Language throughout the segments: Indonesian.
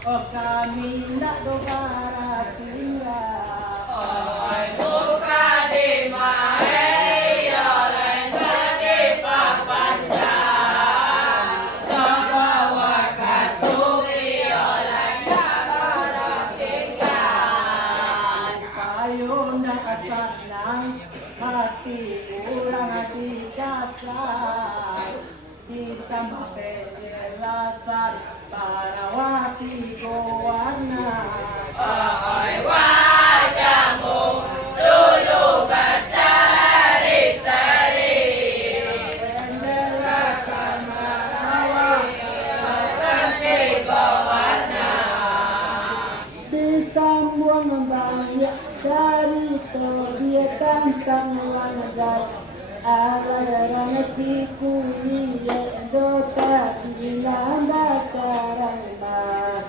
Oh kami nak dogara tinggal. Ôi buka di mae yo lenda di papanja. Sabawa katuri yo lenda tinggal. Payo nak senang hati orang dikasih. Kita mempelasan parawati gowana. Ôi wajahmu dulu berseri-seri. Bendera sama awak Berhenti gowana. disambung banyak dari kegiatan tangwangan alarang siku dia dota bilang bakaran mah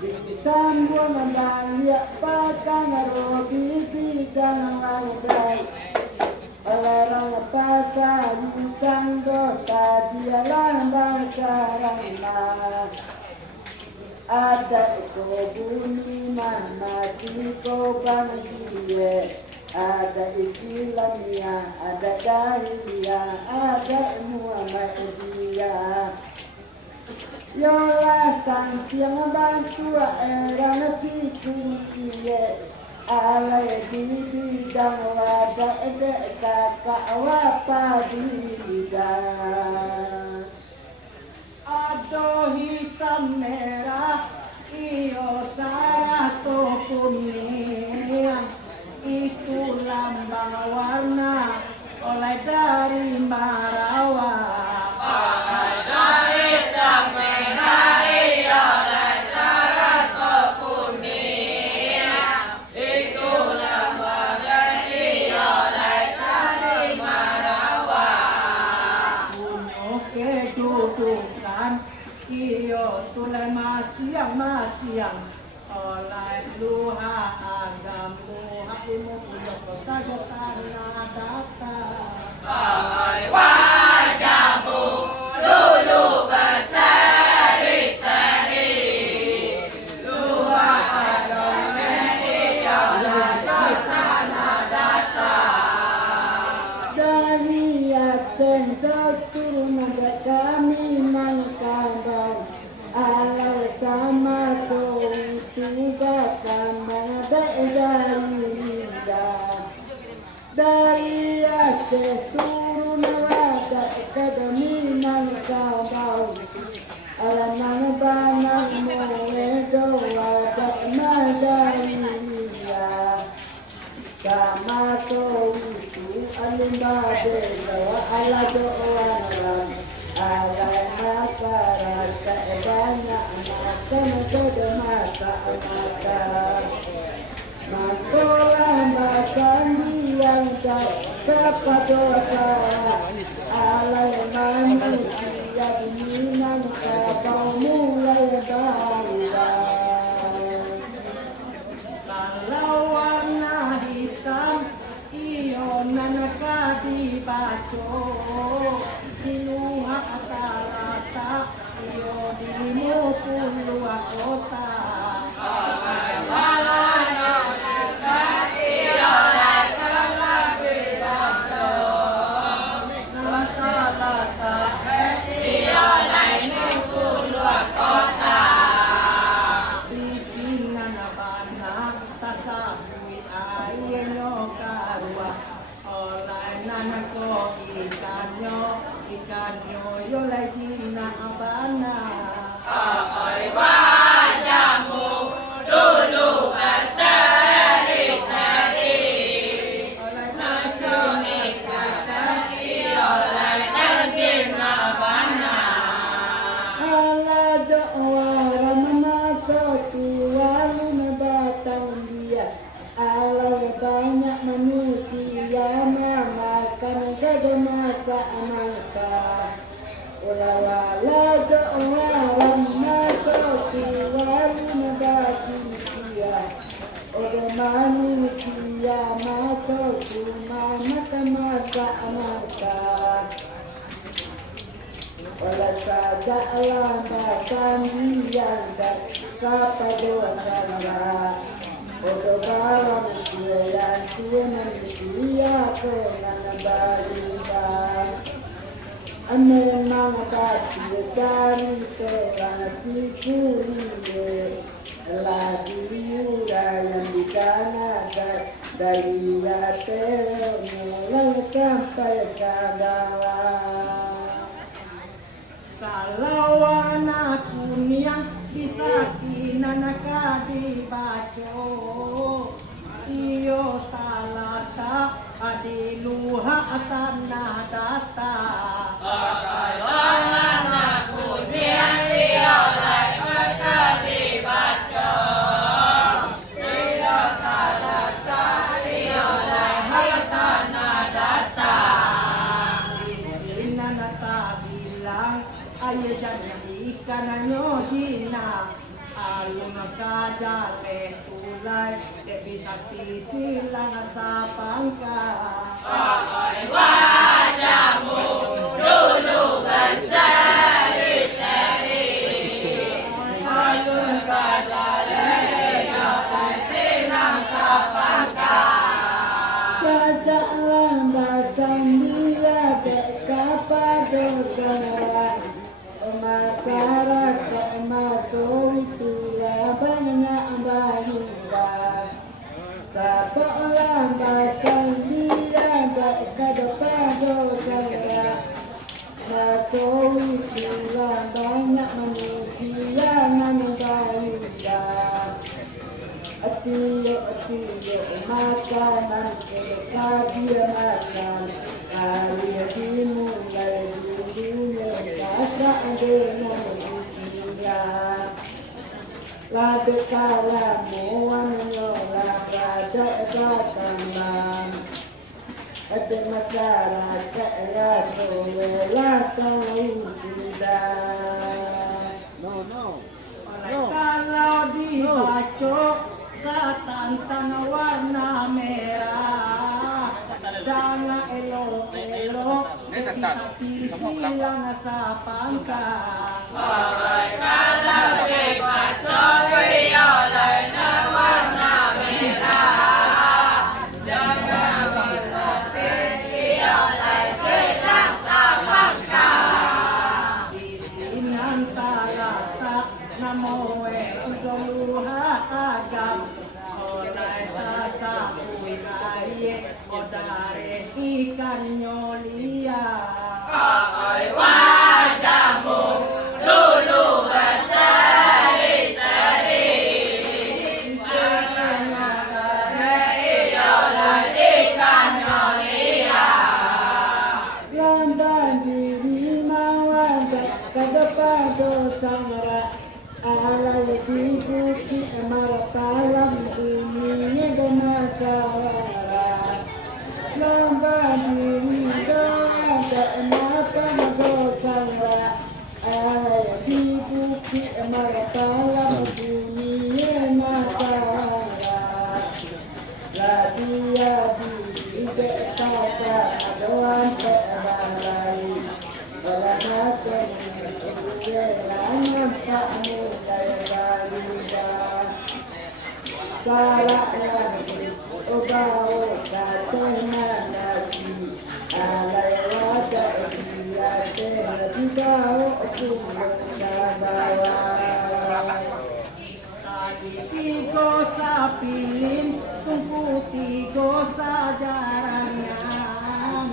disambung banyak pakan robi bidang wangai alarang pasal sang dota dia lambang bakaran mah ada bumi mana kau bangkit ada Islamnya ada Dahlia ada Muhammadiyah yola sang tiang bantu era nasi kunci alai di bidang wadah kakak wapa bidang Ado hitam merah, iyo satu kuning, itu lambang warna oleh dari Marawa. Oleh dari merah iyo lendara ke kuning. Itu lambangnya iyo dari Marawa. Punya kedudukan, iyo tulai masiang oleh luha agamu hakimu punya kota karena data. Ôi wajahmu dulu berseri-seri. Luar agamanya iyo lagi tanah datar. Dari yang satu naga kami mangkabau alau sama kau itu bakal dari dari Aceh turun wada kami mangkabau alamang banang moedo wada madariya sama kau itu alimbade bawa ala doan ala masyarakat banyak makan jodoh mata makolah makan yang dapat dosa ala manusia diminang kapau mulai bangga. Kalau warna hitam iyo nanaka dibaco di luar rata iyo dirimu puluh kota. Ikanyo yo lagi na abana. Ôi wajahmu dulu berseri-seri. Nasib ikan iyo lagi nabana. Ala doa ramana satu lalu nabatang dia. Ala banyak manusia memakan gada masa angka. Ulala doa ramana satu lalu nabatang dia. Orang manusia masuk cuma mata angka. Wala sada alama kami yang kapadosana Odogawa Musuyan Manusia Penanabalita Ame Mangkati Dari Terang Sikuri Lagi Yura yang di Kanada Dari Yatero Mulai sampai Kadawa Kalau anakku yang bisa kinanaka dibaco iyo talata adiluha atana data anakku yang dioleh maka dibaca iyo talata dioleh hartana data kinanaka bilang ayo jangan ikananyo hina alun kadale tulay de bisa silang sa pangka pakai wajahmu dulu berseri-seri alun kadale dapat silang sapangka Sajalah basang dia dekapadosana masyarakat masuk itulah banyak bahaya Sekolah basang dia dekapadosana masuk itulah banyak manusia yang bahaya Atiyo makanan dia makan Kali dimulai dunia Kasa dengan dunia Lade kala muan nyola Raja batambang Ade masyarakat Raja wela tahu sudah Kalau dibacok Satantan warna merah Dana elok-elok Silang sa pangkang kalau dibaca dioleh warna merah jangan berarti dioleh silang sapangka Isinan talata Namoe udoluha agam Olay tasa uitaye Odare ikan nyolia pakai wajahmu dulu berseri-seri dioleh ikan nyolia Lamban diri mawada kadapado samara alay dibuki maratalam ini gemasara Lamban diri mawada napado samara alay dibuki maratalam ini masara Ladia di kata doan terbalai Beranasan Kelangan tak mudah balida Salah lagi Obao katanya nasi Alai wajah dia terhadau Kumpulan bawah Tigo sa pilin, tungku tigo sa jarangan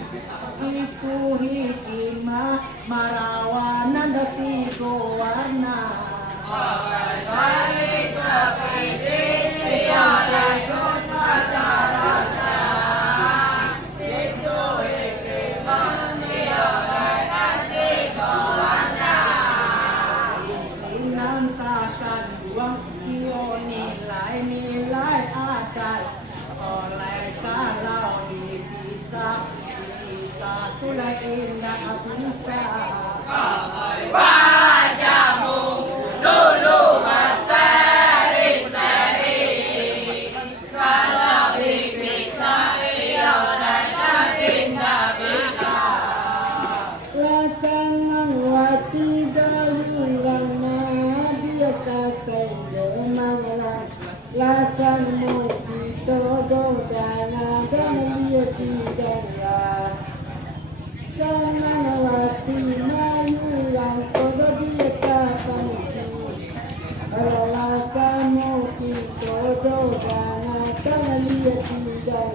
Iku hikimah, marawanan da tigo warna balik sepilih dioleh sa jarangan itu hikimah dioleh nasi kewarna Isinan takkan buang, iyo nilai akan Oleh kalau dipisah, tulai indah bisa pakai wajahmu dulu berseri-seri kalau dipisah dioleh indah bisa Rasangan wati dahulana dia kasih Alasanmu dituduh dengan dia tidak Samanawati Mayu yang kodoh dia tak alasanmu dituduh dengan dia tidak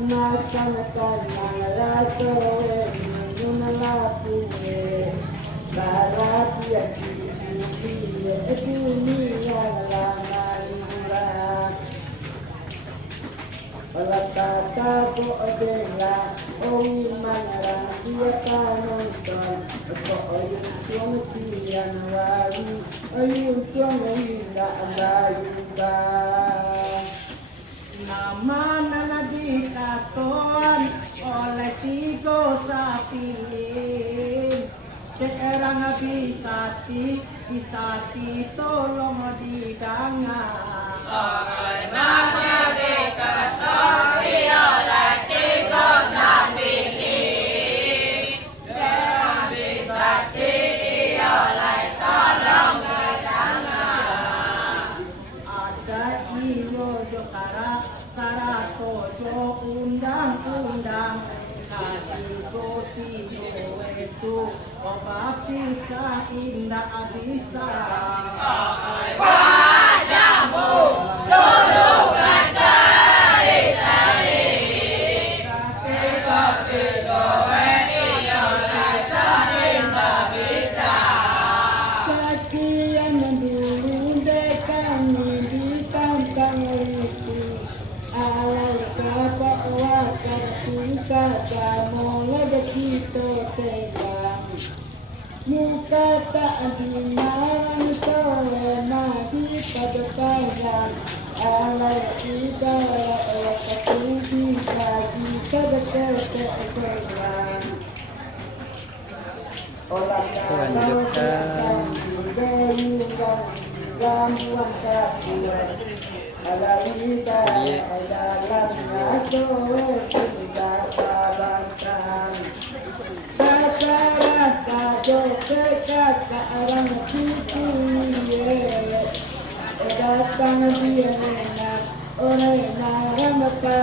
Makan rasa menelapinya barat dia dunia lama Olah kata bodohnya iman dia kanonton oyun tuang tiang wali oyun tuang indah bayuka nama nana dikatakan oleh tiga sapilin sekarang bisa tolong didangar nama dikatakan oleh tiga sapilin sekarang bisa oleh tolong didangar ada iyo jokara sarato jo undang-undang kadikoti itu obat bisa indah bisa wajahmu dulu cari-cari tiga iya tak bisa Sekian dulu dekan di tantang itu alai kapal wakar kita mulai kita tegang muka tak dimarang sore mati pada panjang alai kita wakar bisa kita tegang olah Lanjutkan. gangguan kakiran ada lidah dalamnya sore tidak sabarkan kata rasa dosa kata orang itu datang dia enak orang marah maka